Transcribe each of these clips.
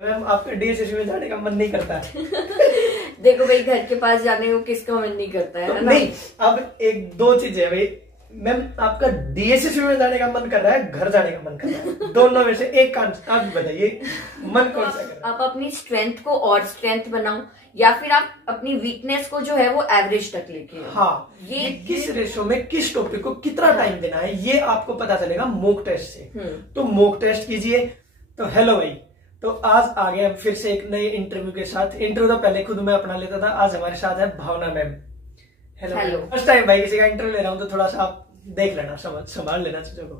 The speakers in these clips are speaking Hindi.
मैम आपका डीएसएसबी में जाने का मन नहीं करता? देखो भाई, घर के पास जाने को किसका मन नहीं करता है, तो है ना? नहीं, अब एक दो चीजें है भाई। मैम आपका डीएसएसबी में जाने का मन कर रहा है, घर जाने का मन कर रहा है, दोनों में से एक का आप बताइए मन कौन सा कर रहा है? आप अपनी स्ट्रेंथ को और स्ट्रेंथ बनाओ, या फिर आप अपनी वीकनेस को जो है वो एवरेज तक लेके आओ। हाँ, ये किस रेशो में किस टॉपिक को कितना टाइम देना है ये आपको पता चलेगा मॉक टेस्ट से। तो मॉक टेस्ट कीजिए। तो हेलो भाई, तो आज आ गए फिर से एक नए इंटरव्यू के साथ। इंटरव्यू तो पहले खुद मैं अपना लेता था, आज हमारे साथ है भावना मैम। हेलो। फर्स्ट टाइम भाई किसी का इंटरव्यू ले रहा हूँ, तो थोड़ा सा आप देख लेना, संभाल लेना चीजों को।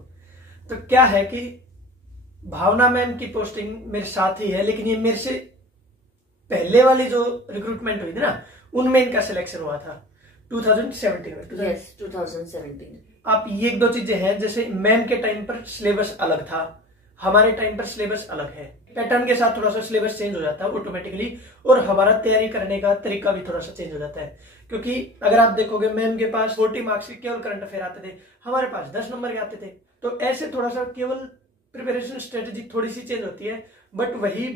तो क्या है कि भावना मैम की पोस्टिंग मेरे साथ ही है, लेकिन ये मेरे से पहले वाली जो रिक्रूटमेंट हुई थी ना, उनमें इनका सिलेक्शन हुआ था 2017 में। यस, 2017। आप ये एक दो चीजें हैं, जैसे मैम के टाइम पर सिलेबस अलग था, हमारे टाइम पर सिलेबस अलग है। पैटर्न के साथ थोड़ा सा सिलेबस चेंज हो जाता है ऑटोमेटिकली, और हमारा तैयारी करने का तरीका भी थोड़ा सा चेंज हो जाता है। क्योंकि अगर आप देखोगे मैम के पास 40 मार्क्स के केवल करंट अफेयर आते थे, हमारे पास 10 नंबर के आते थे। तो ऐसे थोड़ा सा केवल प्रिपरेशन स्ट्रेटेजी थोड़ी सी चेंज होती है, बट वही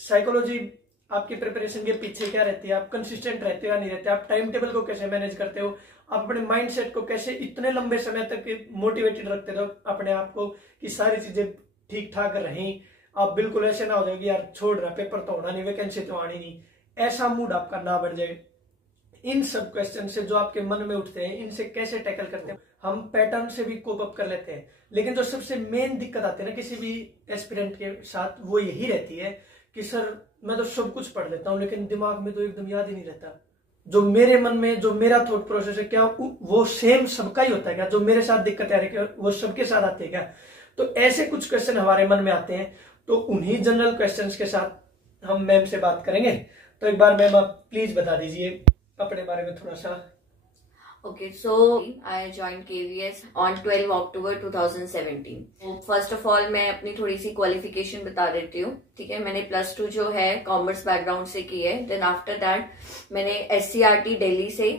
साइकोलॉजी आपकी प्रिपरेशन के पीछे क्या रहती है, आप कंसिस्टेंट रहते हो या नहीं रहते, आप टाइम टेबल को कैसे मैनेज करते हो, आप अपने माइंडसेट को कैसे इतने लंबे समय तक मोटिवेटेड रखते हो अपने आप को कि सारी चीजें ठीक ठाक रहें। आप बिल्कुल ऐसे ना हो जाए कि यार छोड़ रहा, पेपर तो होना नहीं, वैकेंसी तो आनी नहीं, ऐसा मूड आपका ना बढ़ जाए। इन सब क्वेश्चन से जो आपके मन में उठते हैं, इनसे कैसे टैकल करते हैं। हम पैटर्न से भी कोप अप कर लेते हैं, लेकिन जो सबसे मेन दिक्कत आती है ना किसी भी एस्पिरेंट के साथ, वो यही रहती है कि सर मैं तो सब कुछ पढ़ लेता हूँ, लेकिन दिमाग में तो एकदम याद ही नहीं रहता। जो मेरे मन में जो मेरा थॉट प्रोसेस है, क्या वो सेम सबका ही होता है क्या? जो मेरे साथ दिक्कत आ रही है वो सबके साथ आती है क्या? तो ऐसे कुछ क्वेश्चन हमारे मन में आते हैं, तो उन्हीं जनरल क्वेश्चंस के साथ हम मैम से बात करेंगे। तो एक बार मैम आप प्लीज बता दीजिए अपने बारे में थोड़ा सा। Okay, so I joined KVS on 12 October 2017. First of all मैं अपनी थोड़ी सी क्वालिफिकेशन बता देती हूँ, ठीक है। मैंने +2 जो है कॉमर्स बैकग्राउंड से की है। देन आफ्टर दैट मैंने SCRT दिल्ली से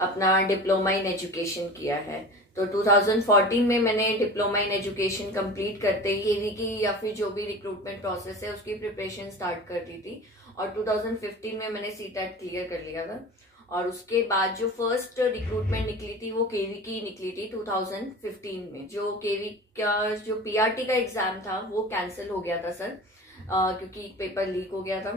अपना डिप्लोमा इन एजुकेशन किया है। तो 2014 में मैंने डिप्लोमा इन एजुकेशन कंप्लीट करते ही केवी की या फिर जो भी रिक्रूटमेंट प्रोसेस है उसकी प्रिपरेशन स्टार्ट कर दी थी, और 2015 में मैंने CTET क्लियर कर लिया था। और उसके बाद जो फर्स्ट रिक्रूटमेंट निकली थी वो केवी की निकली थी 2015 में। जो केवी का जो PRT का एग्जाम था वो कैंसिल हो गया था सर, क्योंकि पेपर लीक हो गया था।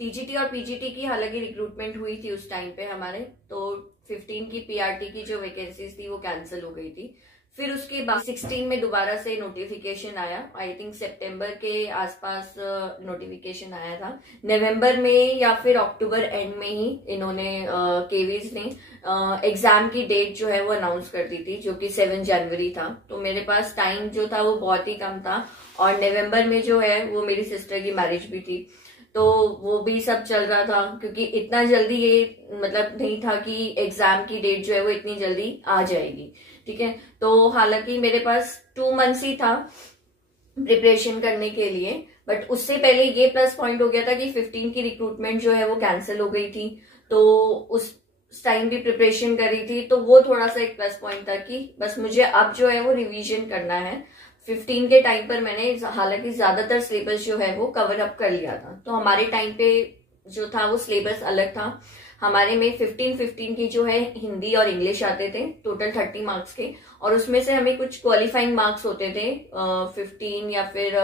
TGT और PGT की हालांकि रिक्रूटमेंट हुई थी उस टाइम पे हमारे, तो 15 की PRT की जो वैकेंसीज थी वो कैंसिल हो गई थी। फिर उसके बाद 16 में दोबारा से नोटिफिकेशन आया, आई थिंक सितंबर के आसपास नोटिफिकेशन आया था। नवंबर में या फिर अक्टूबर एंड में ही इन्होंने केवीज ने एग्जाम की डेट जो है वो अनाउंस कर दी थी, जो कि 7 जनवरी था। तो मेरे पास टाइम जो था वो बहुत ही कम था, और नवंबर में जो है वो मेरी सिस्टर की मैरिज भी थी, तो वो भी सब चल रहा था। क्योंकि इतना जल्दी ये मतलब नहीं था कि एग्जाम की डेट जो है वो इतनी जल्दी आ जाएगी, ठीक है। तो हालांकि मेरे पास 2 मंथ्स ही था प्रिपरेशन करने के लिए, बट उससे पहले ये प्लस पॉइंट हो गया था कि 15 की रिक्रूटमेंट जो है वो कैंसिल हो गई थी, तो उस टाइम भी प्रिपरेशन करी थी। तो वो थोड़ा सा एक प्लस पॉइंट था कि बस मुझे अब जो है वो रिवीजन करना है। 15 के टाइम पर मैंने हालांकि ज्यादातर सिलेबस जो है वो कवर अप कर लिया था। तो हमारे टाइम पे जो था वो सिलेबस अलग था। हमारे में 15 की जो है हिंदी और इंग्लिश आते थे, टोटल 30 मार्क्स के, और उसमें से हमें कुछ क्वालिफाइंग मार्क्स होते थे 15 या फिर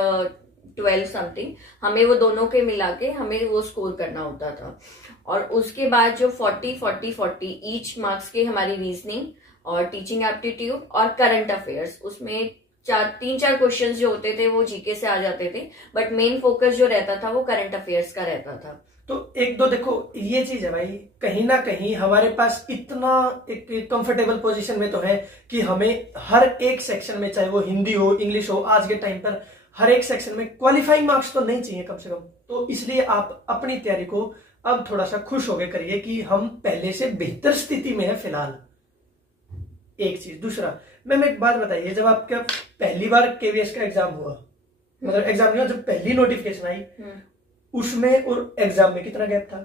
12 समथिंग, हमें वो दोनों के मिला के हमें वो स्कोर करना होता था। और उसके बाद जो 40 ईच मार्क्स के हमारी रीजनिंग और टीचिंग एप्टीट्यूड और करंट अफेयर्स, उसमें 3-4 क्वेश्चंस जो होते थे वो जीके से आ जाते थे, बट मेन फोकस जो रहता था वो करंट अफेयर्स का रहता था। तो एक दो देखो ये चीज है भाई, कहीं ना कहीं हमारे पास इतना एक कंफर्टेबल पोजीशन में तो है कि हमें हर एक सेक्शन में, चाहे वो हिंदी हो इंग्लिश हो, आज के टाइम पर हर एक सेक्शन में क्वालिफाइंग मार्क्स तो नहीं चाहिए कम से कम। तो इसलिए आप अपनी तैयारी को अब थोड़ा सा खुश होकर करिए कि हम पहले से बेहतर स्थिति में है फिलहाल। एक चीज। दूसरा मैम एक बात बताइए, जब आपका पहली बार केवीएस का एग्जाम हुआ, मतलब एग्जाम नहीं हुआ, जब पहली नोटिफिकेशन आई उसमें और एग्जाम में कितना गैप था?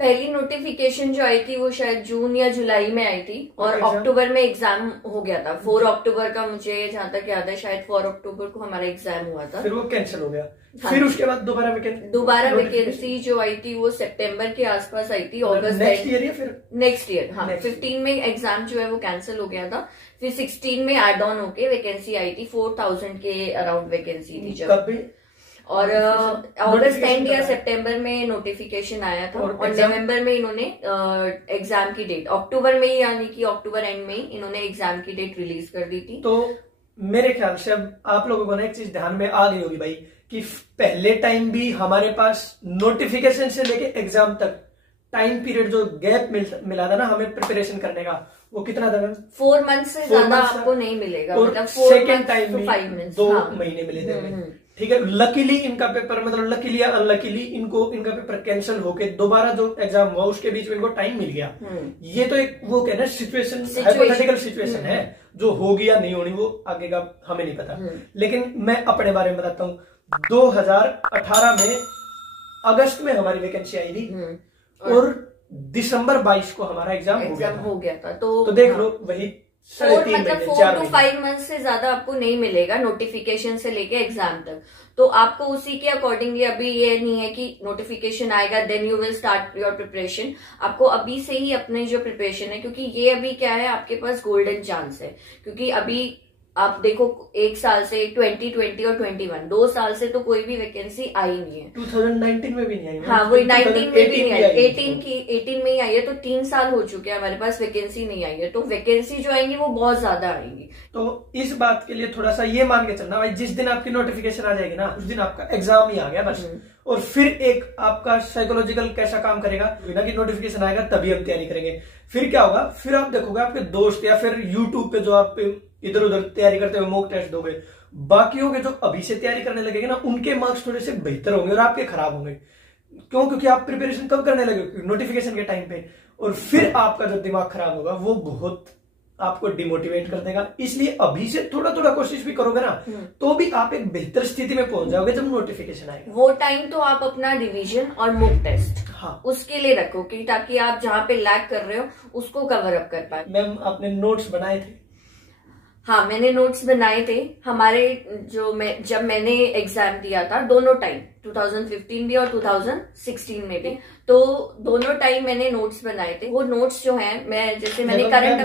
पहली नोटिफिकेशन जो आई थी वो शायद जून या जुलाई में आई थी और अक्टूबर में एग्जाम हो गया था। 4 अक्टूबर का मुझे जहां तक याद है, शायद 4 अक्टूबर को हमारा एग्जाम हुआ था, फिर वो कैंसिल हो गया। हाँ, फिर उसके बाद दोबारा वैकेंसी जो आई थी वो सितंबर के आसपास आई थी, अगस्त नेक्स्ट ईयर या फिर नेक्स्ट ईयर। हाँ, 15 में एग्जाम जो है वो कैंसिल हो गया था, फिर 16 में एड ऑन होके वैकेंसी आई थी, 4000 के अराउंड वैकेंसी थी जब। और अगस्त एंड या सितंबर में नोटिफिकेशन आया था और नवंबर में इन्होंने एग्जाम की डेट, अक्टूबर में यानी कि अक्टूबर एंड में इन्होंने एग्जाम की डेट रिलीज कर दी थी। तो मेरे ख्याल से अब आप लोगों को ना एक चीज ध्यान में आ गई होगी भाई कि पहले टाइम भी हमारे पास नोटिफिकेशन से लेके एग्जाम तक टाइम पीरियड जो गैप मिला था ना हमें प्रिपरेशन करने का, वो कितना था मैम? 4 मंथ से ज्यादा आपको नहीं मिलेगा, मतलब सेकेंड टाइम में 5 मंथ, 2 महीने मिले थे। ठीक है, लकीली इनका पेपर, मतलब लकीली या अनलकीली इनका पेपर कैंसिल होके दोबारा जो एग्जाम हुआ उसके बीच में इनको टाइम मिल गया। ये तो एक वो कहना सिचुएशन, हाइपोथेटिकल सिचुएशन है, जो होगी या नहीं होनी वो आगे का हमें नहीं पता। लेकिन मैं अपने बारे में बताता हूँ, 2018 में अगस्त में हमारी वैकेंसी आई थी और दिसंबर 22 को हमारा एग्जाम हो गया था। तो देख लो वही 4 to 5 मंथ से ज्यादा आपको नहीं मिलेगा नोटिफिकेशन से लेके एग्जाम तक। तो आपको उसी के अकॉर्डिंगली, अभी ये नहीं है कि नोटिफिकेशन आएगा then you will start your preparation, आपको अभी से ही अपने जो प्रिपरेशन है, क्योंकि ये अभी क्या है आपके पास गोल्डन चांस है, क्योंकि अभी आप देखो 1 साल से 2020 और 21 2 साल से तो कोई भी वैकेंसी आई नहीं है। 2019 में भी नहीं आई। हाँ, वही 19 में भी नहीं आई, 18 में ही आई है, तो 3 साल हो चुके हैं हमारे पास वैकेंसी नहीं आई है। तो वैकेंसी जो आएंगी वो बहुत ज्यादा आएंगी। तो इस बात के लिए थोड़ा सा ये मान के चलना भाई, जिस दिन आपकी नोटिफिकेशन आ जाएगी ना उस दिन आपका एग्जाम ही आ गया बस। और फिर एक आपका साइकोलॉजिकल कैसा काम करेगा, बिना कि नोटिफिकेशन आएगा तभी हम तैयारी करेंगे। फिर क्या होगा, फिर आप देखोगे आपके दोस्त या फिर यूट्यूब पे जो आप इधर उधर तैयारी करते हुए मॉक टेस्ट दोगे, बाकियों के जो अभी से तैयारी करने लगेंगे ना उनके मार्क्स थोड़े से बेहतर होंगे और आपके खराब होंगे। क्यों? क्योंकि आप प्रिपरेशन कब करने लगे, नोटिफिकेशन के टाइम पे, और फिर आपका जो दिमाग खराब होगा वो बहुत आपको डिमोटिवेट कर देगा। इसलिए अभी से थोड़ा थोड़ा कोशिश भी करोगे ना तो भी आप एक बेहतर स्थिति में पहुंच जाओगे जब नोटिफिकेशन आएगा। वो टाइम तो आप अपना रिवीजन और मॉक टेस्ट, हाँ, उसके लिए रखो कि ताकि आप जहाँ पे लैग कर रहे हो उसको कवर अप कर पाए। मैम आपने नोट्स बनाए थे? हाँ, मैंने नोट्स बनाए थे। हमारे जब मैंने एग्जाम दिया था दोनों टाइम, 2015 भी और 2016 में भी, तो दोनों टाइम मैंने नोट्स बनाए थे। वो नोट्स जो हैं, मैंने करंट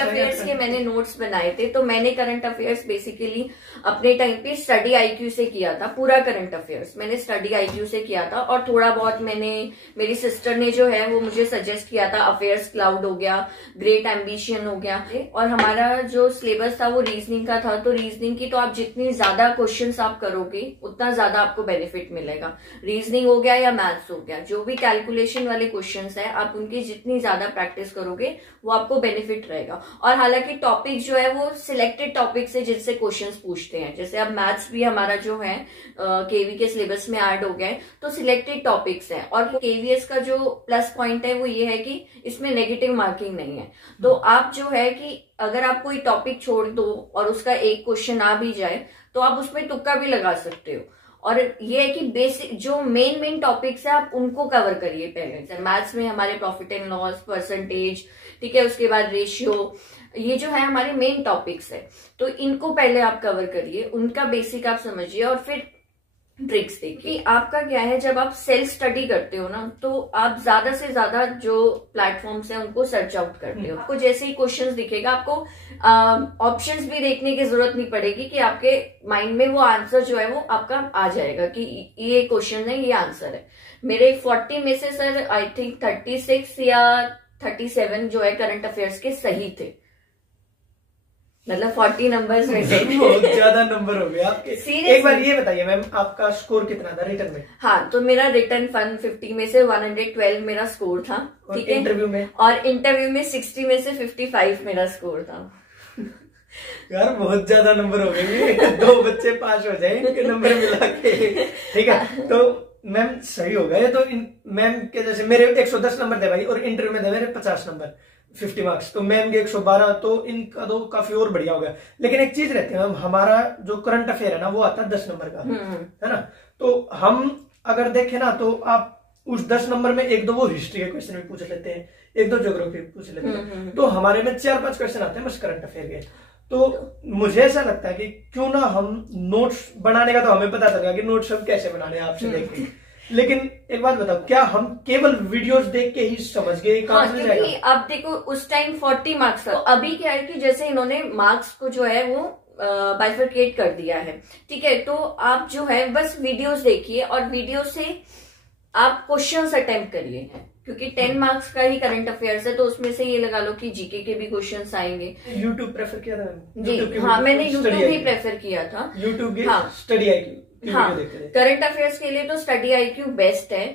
अफेयर्स के मैंने नोट्स बनाए थे। तो मैंने करंट अफेयर्स बेसिकली अपने टाइम पे स्टडी आईक्यू से किया था। पूरा करंट अफेयर्स मैंने स्टडी आईक्यू से किया था, और थोड़ा बहुत मेरी सिस्टर ने जो है वो मुझे सजेस्ट किया था, अफेयर्स क्लाउड हो गया, ग्रेट एम्बिशन हो गया। और हमारा जो सिलेबस था वो रीजनिंग का था, तो रीजनिंग की तो आप जितनी ज्यादा क्वेश्चंस आप करोगे उतना ज्यादा आपको बेनिफिट मिलेगा। रीजनिंग हो गया या मैथ्स हो गया, जो भी कैलकुलेशन वाले क्वेश्चंस है आप उनकी जितनी ज्यादा प्रैक्टिस करोगे वो आपको बेनिफिट रहेगा। और हालांकि टॉपिक जो है वो सिलेक्टेड टॉपिक से जिनसे क्वेश्चंस पूछते हैं, जैसे अब मैथ्स भी हमारा जो है केवी के सिलेबस में ऐड हो गया है, तो सिलेक्टेड टॉपिक्स है। और केवीएस का जो प्लस पॉइंट है वो ये है कि इसमें नेगेटिव मार्किंग नहीं है। तो आप जो है कि अगर आप कोई टॉपिक छोड़ दो और उसका एक क्वेश्चन आ भी जाए तो आप उसमें तुक्का भी लगा सकते हो। और ये है कि बेसिक जो मेन टॉपिक्स है आप उनको कवर करिए पहले। मैथ्स में हमारे प्रॉफिट एंड लॉस, परसेंटेज, ठीक है, उसके बाद रेशियो, ये जो है हमारे मेन टॉपिक्स है, तो इनको पहले आप कवर करिए, उनका बेसिक आप समझिए और फिर ट्रिक्स देखिए। आपका क्या है, जब आप सेल्फ स्टडी करते हो ना तो आप ज्यादा से ज्यादा जो प्लेटफॉर्म्स हैं उनको सर्च आउट करते हो। आपको जैसे ही क्वेश्चंस दिखेगा आपको ऑप्शंस भी देखने की जरूरत नहीं पड़ेगी कि आपके माइंड में वो आंसर जो है वो आपका आ जाएगा कि ये क्वेश्चन है, ये आंसर है। मेरे 40 में से सर आई थिंक 36 या 37 जो है करंट अफेयर्स के सही थे, मतलब 40 नंबर्स में से बहुत ज्यादा नंबर हो गए आपके। एक बार ये बताइए मैम, आपका स्कोर कितना था रिटर्न में? हाँ, तो मेरा रिटर्न 150 में से 112 मेरा स्कोर था, ठीक है। इंटरव्यू में? और इंटरव्यू में 60 में से 55 मेरा स्कोर था। यार बहुत ज्यादा नंबर हो गए, 2 बच्चे पास हो जाए इनके नंबर मिला के, ठीक है। तो मैम सही हो गए। तो मैम के जैसे मेरे 110 नंबर थे भाई और इंटरव्यू में थे मेरे 50 नंबर, 50 मार्क्स, तो मैम के 112, तो इनका तो काफी और बढ़िया हो गया। लेकिन एक चीज रहती है मैम, हमारा जो करंट अफेयर है ना वो आता है 10 नंबर का, है ना। तो हम अगर देखें ना तो आप उस 10 नंबर में एक दो वो हिस्ट्री के क्वेश्चन भी पूछ लेते हैं, एक दो ज्योग्राफी पूछ लेते हैं, तो हमारे में 4-5 क्वेश्चन आते हैं बस करंट अफेयर के। तो मुझे ऐसा लगता है कि क्यों ना हम नोट्स बनाने का, तो हमें पता चलेगा कि नोट्स हम कैसे बनाने हैं आपसे देख के, लेकिन एक बात बताओ, क्या हम केवल वीडियोस देख के ही समझ गए काम हो जाएगा? अब देखो उस टाइम 40 मार्क्स था, तो अभी क्या है कि जैसे इन्होंने मार्क्स को जो है वो बाइफरकेट कर दिया है, ठीक है। तो आप जो है बस वीडियोस देखिए और वीडियो से आप क्वेश्चंस अटेम्प्ट करिए, क्योंकि 10 मार्क्स का ही करंट अफेयर्स है, तो उसमें से ये लगा लो कि जीके के भी क्वेश्चंस आएंगे। यूट्यूब प्रेफर किया था जी हाँ, मैंने यूट्यूब ही प्रेफर किया था। यूट्यूब की स्टडी आईक्यू, हाँ, करंट अफेयर्स के लिए तो स्टडी आईक्यू बेस्ट है।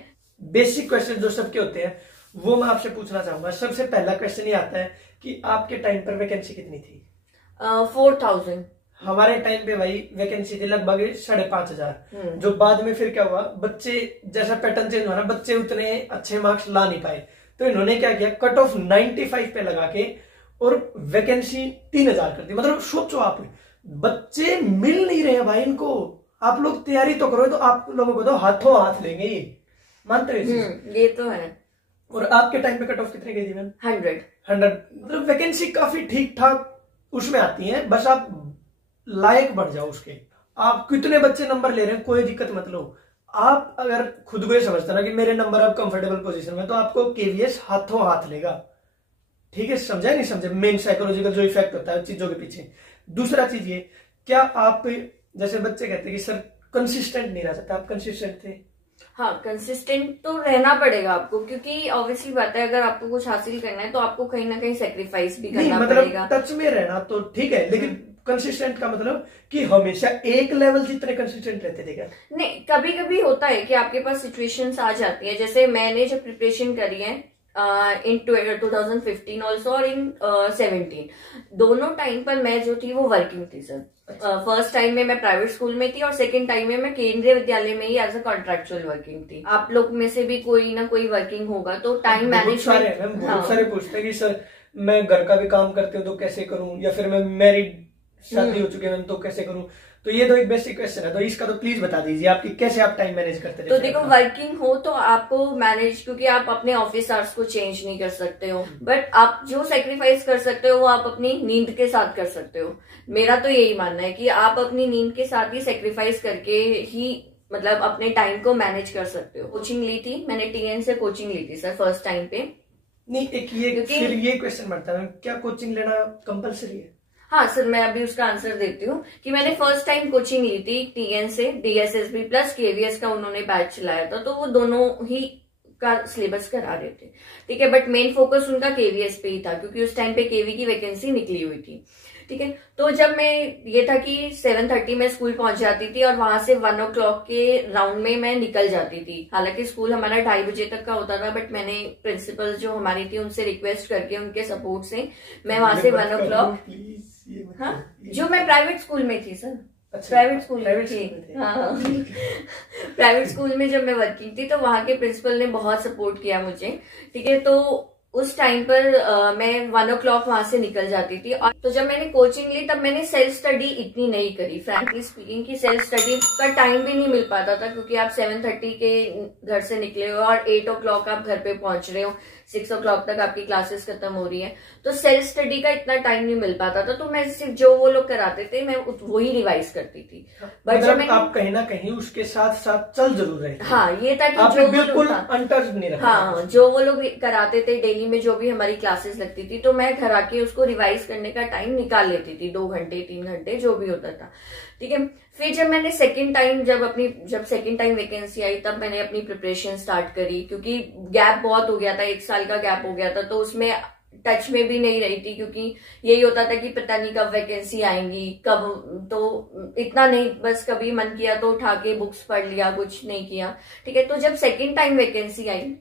बेसिक क्वेश्चन जो सबके होते हैं वो मैं आपसे पूछना चाहूंगा। सबसे पहला क्वेश्चन ये आता है कि आपके टाइम पर वैकेंसी कितनी थी? 4000। हमारे टाइम पे भाई वैकेंसी थी लगभग 5,500। जो बाद में फिर क्या हुआ, बच्चे जैसा पैटर्न चेंज हुआ ना, बच्चे उतने अच्छे मार्क्स ला नहीं पाए, तो इन्होंने क्या किया, कट ऑफ 95 पे लगा के और वैकेंसी 3000 कर दी। मतलब सोचो आप, बच्चे मिल नहीं रहे भाई इनको, आप लोग तैयारी तो करो, तो आप लोगों को तो हाथों हाथ लेंगे ये, मानते हो? ये तो है। और आपके टाइम पे कट ऑफ कितने गई थी मैम? 100। मतलब वैकेंसी काफी ठीक ठाक उसमें आती है, बस आप लायक बढ़ जाओ उसके। आप कितने बच्चे नंबर ले रहे हैं कोई दिक्कत मत लो, आप अगर खुद को ये समझते ना कि मेरे नंबर अब कंफर्टेबल पोजीशन में, तो आपको केवीएस हाथों हाथ लेगा। ठीक है, समझा नहीं समझे मेन साइकोलॉजिकल जो इफेक्ट होता है चीजों के पीछे। दूसरा चीज ये, क्या आप जैसे बच्चे कहते हैं कि सर कंसिस्टेंट नहीं रह सकता, आप कंसिस्टेंट थे? हाँ, कंसिस्टेंट तो रहना पड़ेगा आपको, क्योंकि ऑब्वियसली बात है, अगर आपको कुछ हासिल करना है तो आपको कहीं ना कहीं सेक्रीफाइस भी करना पड़ेगा। टच में रहना तो ठीक है, लेकिन कंसिस्टेंट का मतलब कि हमेशा एक लेवल जितने कंसिस्टेंट रहते थे क्या? नहीं, कभी कभी होता है कि आपके पास सिचुएशंस आ जाती है। जैसे मैंने जब प्रिपरेशन करी है इन 2015 ऑल्सो और इन 17, दोनों टाइम पर मैं जो थी वो वर्किंग थी सर। फर्स्ट टाइम में मैं प्राइवेट स्कूल में थी और सेकंड टाइम में मैं केंद्रीय विद्यालय में ही एज अ कॉन्ट्रेक्चुअल वर्किंग थी। आप लोग में से भी कोई ना कोई वर्किंग होगा, तो टाइम मैनेजमेंट। बहुत सारे पूछते हैं कि सर मैं घर का भी काम करती हूँ तो कैसे करूँ, या फिर मैं मैरिड शादी हो चुकी है तो कैसे करूँ। तो ये तो एक बेसिक क्वेश्चन है, तो इसका तो प्लीज बता दीजिए आपकी कैसे आप टाइम मैनेज करते थे? तो देखो, वर्किंग हो तो आपको मैनेज, क्योंकि आप अपने ऑफिस आवर्स को चेंज नहीं कर सकते हो, बट आप जो सेक्रीफाइस कर सकते हो वो आप अपनी नींद के साथ कर सकते हो। मेरा तो यही मानना है कि आप अपनी नींद के साथ ही सेक्रीफाइस करके ही मतलब अपने टाइम को मैनेज कर सकते हो। कोचिंग ली थी मैंने, टीएन से कोचिंग ली थी सर फर्स्ट टाइम पे। नहीं, एक ये फिर ये क्वेश्चन बनता है, क्या कोचिंग लेना कंपलसरी है? हाँ सर, मैं अभी उसका आंसर देती हूँ कि मैंने फर्स्ट टाइम कोचिंग ली थी टीएन से, डीएसएसबी प्लस केवीएस का उन्होंने बैच चलाया था, तो वो दोनों ही का सिलेबस करा रहे थे, ठीक है। बट मेन फोकस उनका केवीएस पे ही था, क्योंकि उस टाइम पे केवी की वैकेंसी निकली हुई थी, ठीक है। तो जब मैं ये था कि 7:30 में स्कूल पहुंच जाती थी और वहां से 1 o'clock के राउंड में मैं निकल जाती थी। हालांकि स्कूल हमारा 2:30 बजे तक का होता था, बट मैंने प्रिंसिपल जो हमारी थी उनसे रिक्वेस्ट करके, उनके सपोर्ट से मैं वहां से 1 o'clock, हाँ, जो मैं प्राइवेट स्कूल में थी सर। अच्छा, प्राइवेट स्कूल में थी, हाँ। प्राइवेट स्कूल में जब मैं वर्किंग थी तो वहां के प्रिंसिपल ने बहुत सपोर्ट किया मुझे, ठीक है। तो उस टाइम पर मैं 1 o'clock वहां से निकल जाती थी। और तो जब मैंने कोचिंग ली तब मैंने सेल्फ स्टडी इतनी नहीं करी, फ्रैंकली स्पीकिंग, कि सेल्फ स्टडी का टाइम भी नहीं मिल पाता था, क्योंकि आप 7:30 के घर से निकले हो और 8 o'clock आप घर पे पहुंच रहे हो, 6 o'clock तक आपकी क्लासेस खत्म हो रही है, तो सेल्फ स्टडी का इतना टाइम नहीं मिल पाता था। तो मैं सिर्फ जो वो लोग कराते थे मैं वही रिवाइज करती थी। बट जब आप कहीं ना कहीं उसके साथ साथ चल जरूर रहे थे। हाँ, ये था कि जो बिल्कुल अनटच नहीं रखा। हाँ, जो वो लोग कराते थे डेली में, जो भी हमारी क्लासेस लगती थी, तो मैं घर आके उसको रिवाइज करने का टाइम निकाल लेती थी, 2 घंटे 3 घंटे जो भी होता था, ठीक है। फिर जब मैंने सेकंड टाइम जब सेकंड टाइम वैकेंसी आई, तब मैंने अपनी प्रिपरेशन स्टार्ट करी, क्योंकि गैप बहुत हो गया था, 1 साल का गैप हो गया था, तो उसमें टच में भी नहीं रही थी, क्योंकि यही होता था कि पता नहीं कब वैकेंसी आएंगी, कब, तो इतना नहीं, बस कभी मन किया तो उठा के बुक्स पढ़ लिया, कुछ नहीं किया, ठीक है। तो जब सेकंड टाइम वैकेंसी आई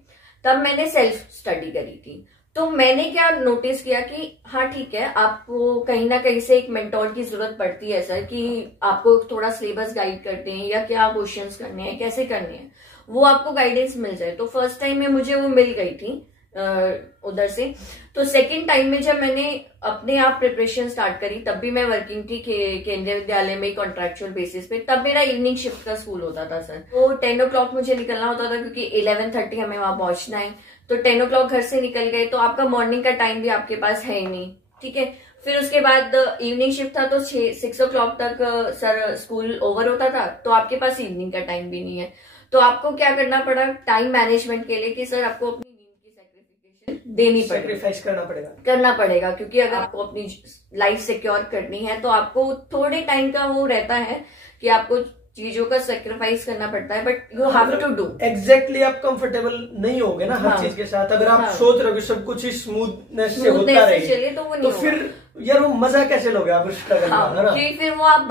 तब मैंने सेल्फ स्टडी करी थी। तो मैंने क्या नोटिस किया कि हाँ ठीक है, आपको कहीं ना कहीं से एक मेंटोर की जरूरत पड़ती है सर, कि आपको थोड़ा सिलेबस गाइड करते हैं, या क्या क्वेश्चंस करने हैं, कैसे करने हैं, वो आपको गाइडेंस मिल जाए। तो फर्स्ट टाइम में मुझे वो मिल गई थी, उधर से। तो सेकंड टाइम में जब मैंने अपने आप प्रिपरेशन स्टार्ट करी, तब भी मैं वर्किंग थी केंद्रीय विद्यालय में कॉन्ट्रेक्चुअल बेसिस पे। तब मेरा इवनिंग शिफ्ट का स्कूल होता था सर, तो 10 o'clock मुझे निकलना होता था क्योंकि 11:30 हमें वहां पहुंचना है। तो 10 o'clock घर से निकल गए तो आपका मॉर्निंग का टाइम भी आपके पास है ही नहीं, ठीक है। फिर उसके बाद इवनिंग शिफ्ट था तो 6 o'clock तक सर स्कूल ओवर होता था, तो आपके पास इवनिंग का टाइम भी नहीं है। तो आपको क्या करना पड़ा टाइम मैनेजमेंट के लिए कि सर आपको अपनी नींद की सैक्रिफिकेशन देनी पड़ेगी, सैक्रिफाइस करना पड़ेगा क्योंकि अगर आपको अपनी लाइफ सिक्योर करनी है तो आपको थोड़े टाइम का वो रहता है कि आपको चीजों का सेक्रीफाइस करना पड़ता है, but you have to do. Exactly आप कंफर्टेबल नहीं होगे ना हर चीज के साथ। अगर आप सोच रहे हो सब कुछ ही स्मूथनेस से होता रहे तो फिर यार वो मजा कैसे लोगे आप उसका करना, है ना? फिर वो आप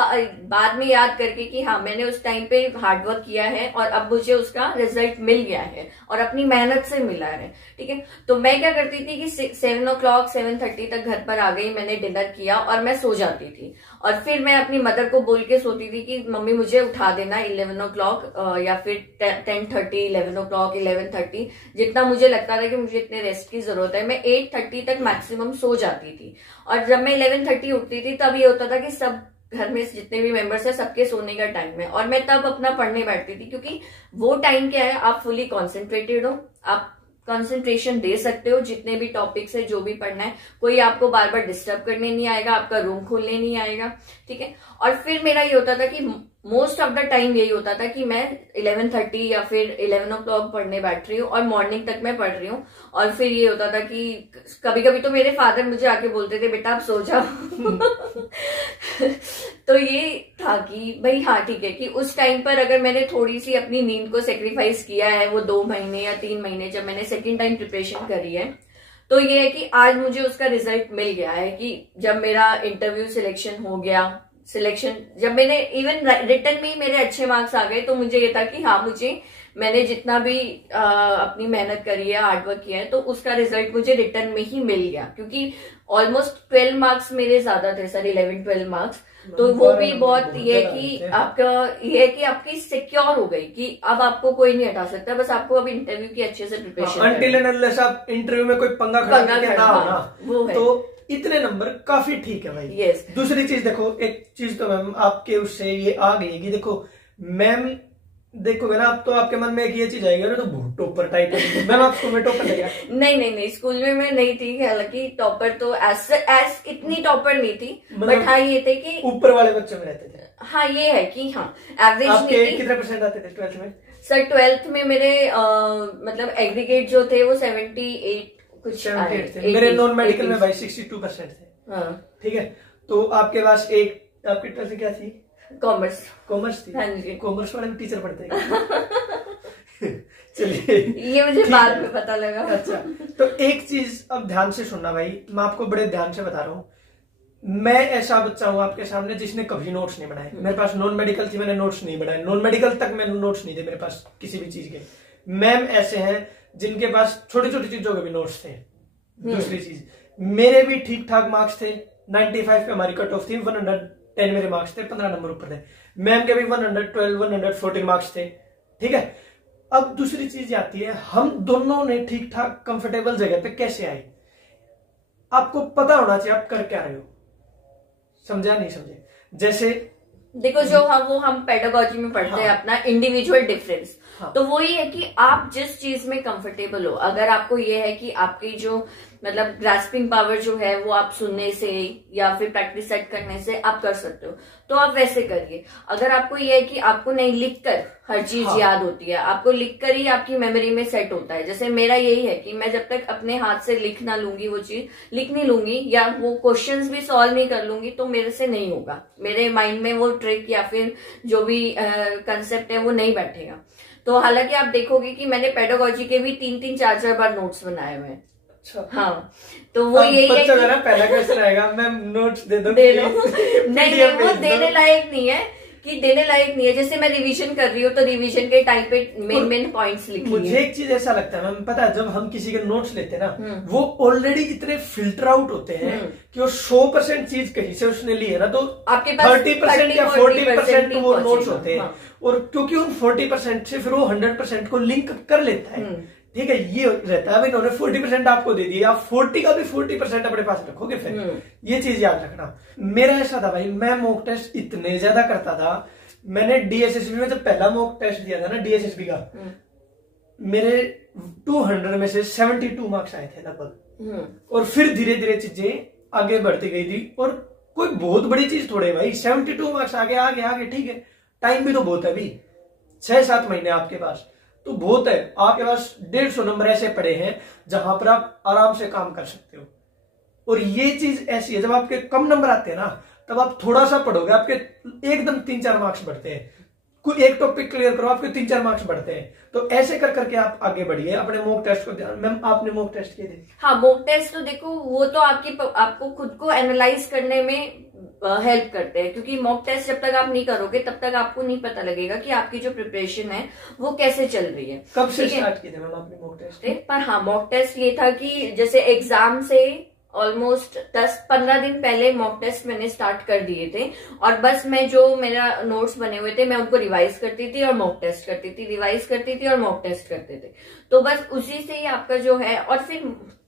बाद में याद करके कि हाँ मैंने उस टाइम पे हार्डवर्क किया है और अब मुझे उसका रिजल्ट मिल गया है और अपनी मेहनत से मिला है, ठीक है। तो मैं क्या करती थी कि 7 o'clock 7:30 तक घर पर आ गई, मैंने डिनर किया और मैं सो जाती थी। और फिर मैं अपनी मदर को बोल के सोती थी कि मम्मी मुझे उठा देना 11 o'clock या फिर 10:30, 11 o'clock, 11:30, जितना मुझे लगता था कि मुझे इतने रेस्ट की जरूरत है। मैं 8:30 तक मैक्सिमम सो जाती थी। और जब मैं 11:30 उठती थी तब ये होता था कि सब घर में जितने भी मेंबर्स हैं सबके सोने का टाइम है और मैं तब अपना पढ़ने बैठती थी, क्योंकि वो टाइम क्या है आप फुली कॉन्सेंट्रेटेड हो, आप कंसंट्रेशन दे सकते हो जितने भी टॉपिक्स है, जो भी पढ़ना है, कोई आपको बार बार डिस्टर्ब करने नहीं आएगा, आपका रूम खोलने नहीं आएगा, ठीक है। और फिर मेरा ये होता था कि मोस्ट ऑफ द टाइम यही होता था कि मैं 11:30 या फिर 11 o'clock पढ़ने बैठ रही हूँ और मॉर्निंग तक मैं पढ़ रही हूँ। और फिर ये होता था कि कभी कभी तो मेरे फादर मुझे आके बोलते थे बेटा आप सो जाओ तो ये था कि भाई हाँ ठीक है कि उस टाइम पर अगर मैंने थोड़ी सी अपनी नींद को सेक्रीफाइस किया है, वो 2 महीने या 3 महीने जब मैंने सेकेंड टाइम प्रिपरेशन करी है, तो ये है कि आज मुझे उसका रिजल्ट मिल गया है कि जब मेरा इंटरव्यू सिलेक्शन हो गया, जब मैंने इवन रिटर्न में ही मेरे अच्छे मार्क्स आ गए, तो मुझे ये था कि हाँ मैंने जितना भी अपनी मेहनत करी है, हार्डवर्क किया है, तो उसका रिजल्ट मुझे रिटर्न में ही मिल गया। क्योंकि ऑलमोस्ट 12 मार्क्स मेरे ज्यादा थे सर, 11-12 मार्क्स। तो वो भी बहुत ये कि आपका ये है कि आपकी सिक्योर हो गई कि अब आपको कोई नहीं हटा सकता, बस आपको अब इंटरव्यू की अच्छे से प्रिपरेशन अनटिल एंड अनलेस आप इंटरव्यू में कोई पंगा खड़ा ना हो ना, वो है। तो इतने नंबर काफी ठीक है भाई। yes. दूसरी चीज देखो, एक चीज तो मैम आपके उससे ये आ गई कि देखो मैम देखोगे ना आप तो आपके मन में एक ये चीज आएगी ना तो बहुत टॉपर टाइप है। मैम आप स्कूल में टॉपर लगा? नहीं स्कूल में मैं नहीं थी, हालांकि टॉपर तो एस इतनी टॉपर नहीं थी, बट हाँ ये थे कि ऊपर वाले बच्चों में रहते थे। हाँ ये है कि हाँ एवरेज नहीं थी। कितने परसेंट आते थे 12th में? सर 12th में मेरे मतलब एग्रीगेट जो थे वो 78 कुछ 78 थे। मेरे नॉन मेडिकल में भाई 62% थे। ठीक है, तो आपके पास एक आपकी 12th क्या थी? कॉमर्स थी। हाँ जी, कॉमर्स वाले में टीचर पढ़ते हैं चलिए ये मुझे बाद में पता लगा। अच्छा, तो एक चीज अब ध्यान से सुनना भाई, मैं आपको बड़े ध्यान से बता रहा हूँ। मैं ऐसा बच्चा हूँ आपके सामने जिसने कभी नोट्स नहीं बनाए। मेरे पास नॉन मेडिकल थी, मैंने नोट्स नहीं बनाए। नॉन मेडिकल तक मैंने नोट्स नहीं थे मेरे पास किसी भी चीज के। मैम ऐसे हैं जिनके पास छोटी छोटी चीजों के भी नोट्स थे। दूसरी चीज, मेरे भी ठीक ठाक मार्क्स थे, 95 पे हमारी कट ऑफ थी, 110 मेरे मार्क्स थे, 15 नंबर ऊपर थे। मैम के भी 112 114 मार्क्स थे, ठीक है। अब दूसरी चीज आती है, हम दोनों ने ठीक ठाक कंफर्टेबल जगह पे कैसे आए। आपको पता होना चाहिए आप कर क्या रहे हो। समझा नहीं समझे? जैसे देखो जो हम पेडागोजी में पढ़ते हैं अपना इंडिविजुअल डिफरेंस, तो वो ये है कि आप जिस चीज में कंफर्टेबल हो। अगर आपको ये है कि आपकी जो मतलब ग्रास्पिंग पावर जो है वो आप सुनने से या फिर प्रैक्टिस सेट करने से आप कर सकते हो, तो आप वैसे करिए। अगर आपको ये है कि आपको नहीं लिखकर हर चीज याद होती है, आपको लिखकर ही आपकी मेमोरी में सेट होता है। जैसे मेरा यही है कि मैं जब तक अपने हाथ से लिख ना लूंगी, वो चीज लिख नहीं लूंगी या वो क्वेश्चंस भी सॉल्व नहीं कर लूंगी, तो मेरे से नहीं होगा। मेरे माइंड में वो ट्रिक या फिर जो भी कंसेप्ट है वो नहीं बैठेगा। तो हालांकि आप देखोगे कि मैंने पेडागोजी के भी 3-3 4-4 बार नोट्स बनाए हुए हैं। अच्छा, हाँ, तो वो यही है कि पहला क्वेश्चन आएगा मैम नोट्स दे दो नहीं वो देने लायक नहीं है कि देने लायक नहीं है। जैसे मैं रिवीजन कर रही हूँ तो रिवीजन के टाइम पे मेन पॉइंट्स लिखी। मुझे एक चीज ऐसा लगता है मैम, पता है जब हम किसी के नोट्स लेते हैं ना, वो ऑलरेडी इतने फिल्टर आउट होते हैं कि वो 100% चीज कहीं से उसने ली है ना, तो आपके पास 30% या 40% वो नोट्स होते हैं। और क्योंकि उन 40% से फिर वो 100% को लिंक कर लेता है, ठीक है, ये रहता है। अब इन्होंने 40% आपको दे दिया, आप 40 का भी 40% अपने पास रखोगे फिर, ये चीज याद रखना। मेरा ऐसा था भाई, मैं मॉक टेस्ट इतने ज्यादा करता था। मैंने डीएसएसबी में जब पहला मॉक टेस्ट दिया था ना डीएसएसबी का, मेरे 200 में से 72 मार्क्स आए थे लगभग। और फिर धीरे धीरे चीजें आगे बढ़ती गई थी, और कोई बहुत बड़ी चीज थोड़े भाई, 72 मार्क्स आगे आगे आगे, ठीक है, टाइम भी तो बहुत है अभी, 6-7 महीने आपके पास, तो बहुत है। आपके पास 150 नंबर ऐसे पड़े हैं जहां पर आप आराम से काम कर सकते हो। और ये चीज ऐसी है, जब आपके कम नंबर आते हैं ना, तब आप थोड़ा सा पढ़ोगे, आपके एकदम 3-4 मार्क्स बढ़ते हैं। कोई एक टॉपिक क्लियर करो, आपके 3-4 मार्क्स बढ़ते हैं। तो ऐसे कर करके आप आगे बढ़िए। अपने मॉक टेस्ट को ध्यान, मैम आपने मॉक टेस्ट किए थे? हाँ, मॉक टेस्ट तो देखो, वो तो आपको खुद को एनालाइज करने में हेल्प करते हैं, क्योंकि मॉक टेस्ट जब तक आप नहीं करोगे तब तक आपको नहीं पता लगेगा कि आपकी जो प्रिपरेशन है वो कैसे चल रही है। कब से स्टार्ट किए थे मैम आपने मॉक टेस्ट? पर हाँ, मॉक टेस्ट ये था कि जैसे एग्जाम से ऑलमोस्ट 10-15 दिन पहले मॉक टेस्ट मैंने स्टार्ट कर दिए थे, और बस मैं जो मेरा नोट्स बने हुए थे मैं उनको रिवाइज करती थी और मॉक टेस्ट करती थी, रिवाइज करती थी और मॉक टेस्ट करते थे। तो बस उसी से ही आपका जो है,